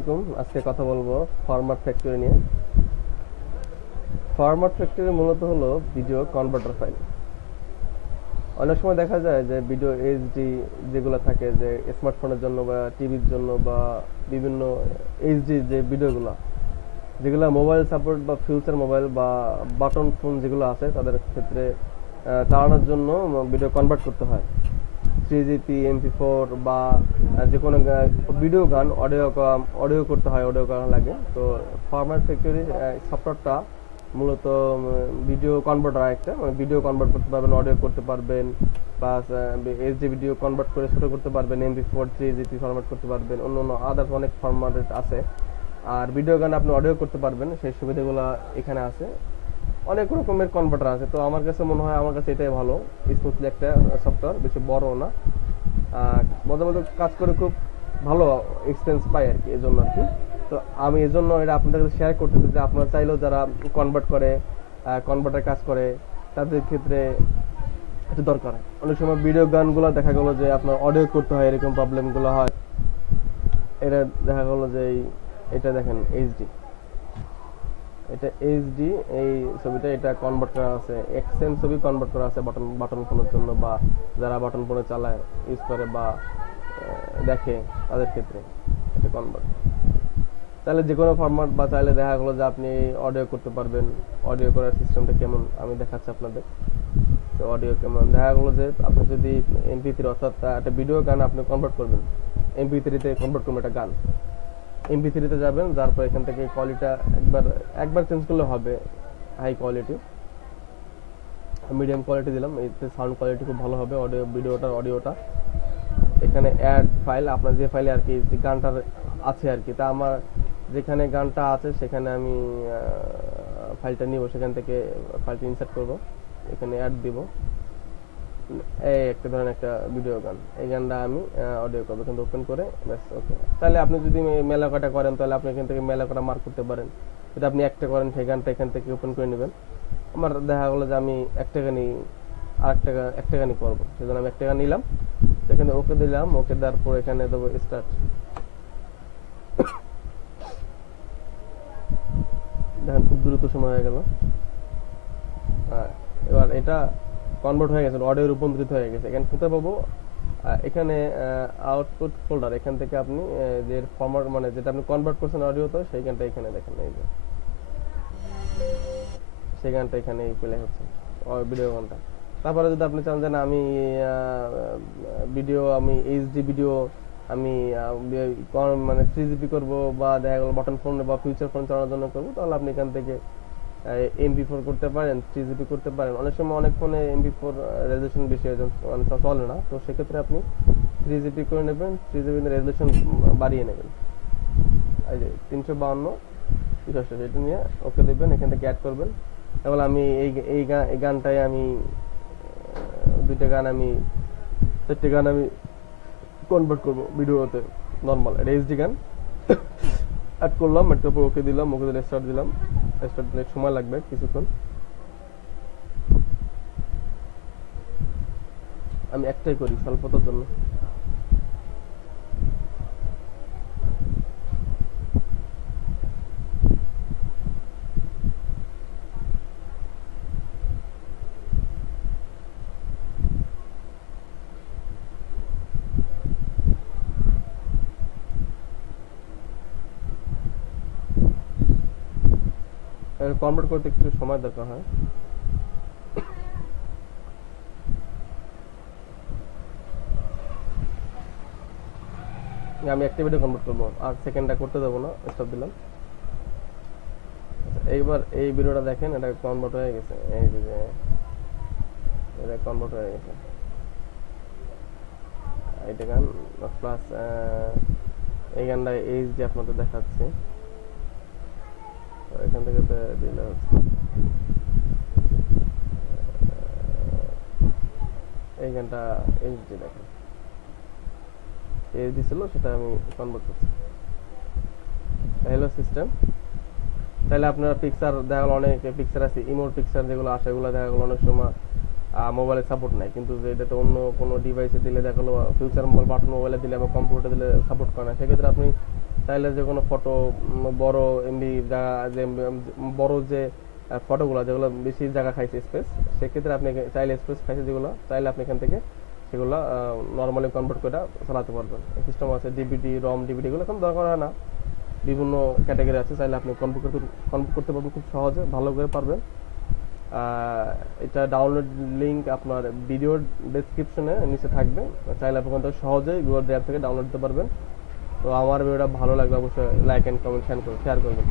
আলাইকুম। আজকে কথা বলবো ফরম্যাট ফ্যাক্টরি নিয়ে। ফরম্যাট ফ্যাক্টরি মূলত হলো ভিডিও কনভার্টার ফাইল। অনেক সময় দেখা যায় যে ভিডিও এইচডি যেগুলো থাকে, যে স্মার্টফোনের জন্য বা টিভির জন্য বা বিভিন্ন এইচডি যে ভিডিওগুলো, যেগুলো মোবাইল সাপোর্ট বা ফিউচার মোবাইল বা বাটন ফোন যেগুলো আছে তাদের ক্ষেত্রে চালানোর জন্য ভিডিও কনভার্ট করতে হয়। 3GP, MP4 বা যে কোনো ভিডিও গান অডিও করতে হয়, অডিও করা লাগে। তো ফরম্যাট ফ্যাক্টরি সফটওয়্যারটা মূলত ভিডিও কনভার্টার একটা, ভিডিও কনভার্ট করতে পারবেন, অডিও করতে পারবেন, প্লাস এইচডি ভিডিও কনভার্ট করে ছোটো করতে পারবেন, MP4 3GP ফরম্যাট করতে পারবেন, অন্য অন্য আদার্স অনেক ফরম্যাট আছে। আর ভিডিও গান আপনি অডিও করতে পারবেন, সেই সুবিধাগুলো এখানে আছে। অনেক রকমের কনভার্টার আছে, তো আমার কাছে মনে হয় আমার কাছে এটাই ভালো, স্মুথলি একটা সফটওয়্যার, বেশি বড় না, মধ্যে মধ্যে কাজ করে খুব ভালো এক্সপিরিয়েন্স পাই আর কি, এই জন্য আর কি। তো আমি এই জন্য এটা আপনাদের কাছে শেয়ার করতেছি যে আপনারা চাইলেও যারা কনভার্ট করে, কনভার্টার কাজ করে, তাদের ক্ষেত্রে একটু দরকার হয়। অনেক সময় ভিডিও গানগুলো দেখা গেলো যে আপনার অডিও করতে হয়, এরকম প্রবলেমগুলো হয়। এটা দেখা গেলো যে এটা দেখেন এইচডি, এটা এইচডি, এই ছবিটা এটা কনভার্ট করা আছে, এক্সএম ছবি কনভার্ট করা আছে বাটন বাটন ফোনের জন্য, বা যারা বাটন ফোনে চালায়, ইউজ করে বা দেখে, তাদের ক্ষেত্রে এটা কনভার্ট। তাহলে যে কোনো ফরম্যাট, বা চাইলে দেখা গেলো যে আপনি অডিও করতে পারবেন। অডিও করার সিস্টেমটা কেমন আমি দেখাচ্ছি আপনাদের। তো অডিও কেমন দেখা গেলো যে আপনি যদি MP3 অর্থাৎ একটা ভিডিও গান আপনি কনভার্ট করবেন, MP3-তে কনভার্ট করবেন একটা গান, MP3-তে যাবেন, যার পর এখান থেকে কোয়ালিটিটা একবার একবার চেঞ্জ করলে হবে, হাই কোয়ালিটি, মিডিয়াম কোয়ালিটি দিলাম, এতে সাউন্ড কোয়ালিটি খুব ভালো হবে, অডিওটা। এখানে অ্যাড ফাইল, আপনার যে ফাইলে আর কি যে গানটার আছে আর কি, তা আমার যেখানে গানটা আছে সেখানে আমি ফাইলটা নিব, সেখান থেকে ফাইলটা ইনসার্ট করব, এখানে অ্যাড দিব। এই একটা ধরেন একটা ভিডিও গান, এই গানটা আমি অডিও করবো, কিন্তু ওপেন করে ব্যাস ওকে। তাহলে আপনি যদি মেলাকাটা করেন, তাহলে আপনি এখান থেকে মেলাকাটা মার্ক করতে পারেন। যদি আপনি একটা করেন, সেই গানটা এখান থেকে ওপেন করে নেবেন। আমার দেখা গেলো যে আমি একটা গানই, একটা গানই করবো, সেজন্য আমি একটা গান নিলাম, এখানে ওকে দিলাম, ওকে দেওয়ার পর এখানে দেবো স্টার্ট। দেখেন খুব দ্রুত সময় হয়ে গেল। এবার এটা কনভার্ট হয়ে গেছে, অডিও রূপান্তরিত হয়ে গেছে। এখানে কোথায় পাবো? এখানে আউটপুট ফোল্ডার, এখান থেকে আপনি যে ফরম্যাট মানে যেটা আপনি কনভার্ট করছেন অডিওতে, সেইখানটা এখানে দেখেন, এই যে সেই গানটা এখানে প্লে হচ্ছে, ভিডিও গানটা। তারপরে যদি আপনি চান যে না আমি ভিডিও, আমি এইচডি ভিডিও আমি মানে 3GP করবো, বা দেখা গেলো বাটন ফোন বা ফিউচার ফোন চালানোর জন্য করবো, তাহলে আপনি এখান থেকে MP4 করতে পারেন, 3GP করতে পারেন। অনেক সময় অনেক ফোনে MP4 রেজলিউশন বেশি হয়ে যায়, মানে চলে না, তো সেক্ষেত্রে আপনি 3GP করে নেবেন, 3GP রেজলিউশন বাড়িয়ে নেবেন, এই যে 352 এটা নিয়ে ওকে দেবেন, এখান থেকে অ্যাড করবেন। তাহলে আমি এই গানটায় আমি দুইটা গান, আমি চারটে গান আমি কনভার্ট করবো ভিডিওতে, নর্মাল এটা এইচডি গান অ্যাড করলাম, অ্যাড করার পর ওকে দিলাম, ওকে দিলে স্টার্ট দিলাম। স্টার্ট দিলে সময় লাগবে কিছুক্ষণ। আমি একটাই করি স্বল্পতার জন্য। কনভার্ট করতে একটু সময় দরকার হয়। আমি একটা ভিডিও কনভার্ট করবো, আর সেকেন্ডটা করতে দেবো না, স্টপ দিলাম। এইবার এই ভিডিওটা দেখেন, এটা কনভার্ট হয়ে গেছে, এই যে এটা কনভার্ট হয়ে গেছে, এটা গান প্লাস এই গানটা এইচডি আপনাদের দেখাচ্ছি, এখান থেকে দিলে হচ্ছে এই গানটা এইচডি, দেখেন এইচডি ছিল, সেটা আমি কনভার্ট করছি। Hello system. তাহলে আপনার পিকচার দেখা গেলো, অনেক পিকচার আছে, ইমোট পিকচার যেগুলো আসে, এগুলো দেখা গেলো অনেক সময় মোবাইলে সাপোর্ট নাই, কিন্তু এটাতে অন্য কোনো ডিভাইসে দিলে দেখা গেলো, ফিউচার মোবাইল বাটন মোবাইলে দিলে বা কম্পিউটারে দিলে সাপোর্ট করে না, সেক্ষেত্রে আপনি চাইলে যে কোনো ফটো বড় এমবি জায়গা যে বড় যে ফটোগুলো যেগুলো বেশি জায়গা খাইছে স্পেস, সেক্ষেত্রে আপনি চাইলে স্পেস খাইছে যেগুলো চাইলে আপনি এখান থেকে সেগুলো নর্মালি কনভার্ট করে চালাতে পারবেন। সিস্টেম আছে ডিভিডি রম ডিভিডি এগুলো এখন দরকার হয় না, বিভিন্ন ক্যাটাগরি আছে, চাইলে আপনি কনভার্ট করতে পারবেন খুব সহজে, ভালো করে পারবেন। এটা ডাউনলোড লিঙ্ক আপনার ভিডিওর ডেসক্রিপশনে নিচে থাকবে, চাইলে আপনি ওখান থেকে সহজেই গুগল ড্রাইভ থেকে ডাউনলোড দিতে পারবেন। তো আমার ভিডিওটা ভালো লাগলে অবশ্যই লাইক অ্যান্ড কমেন্ট শেয়ার করবেন।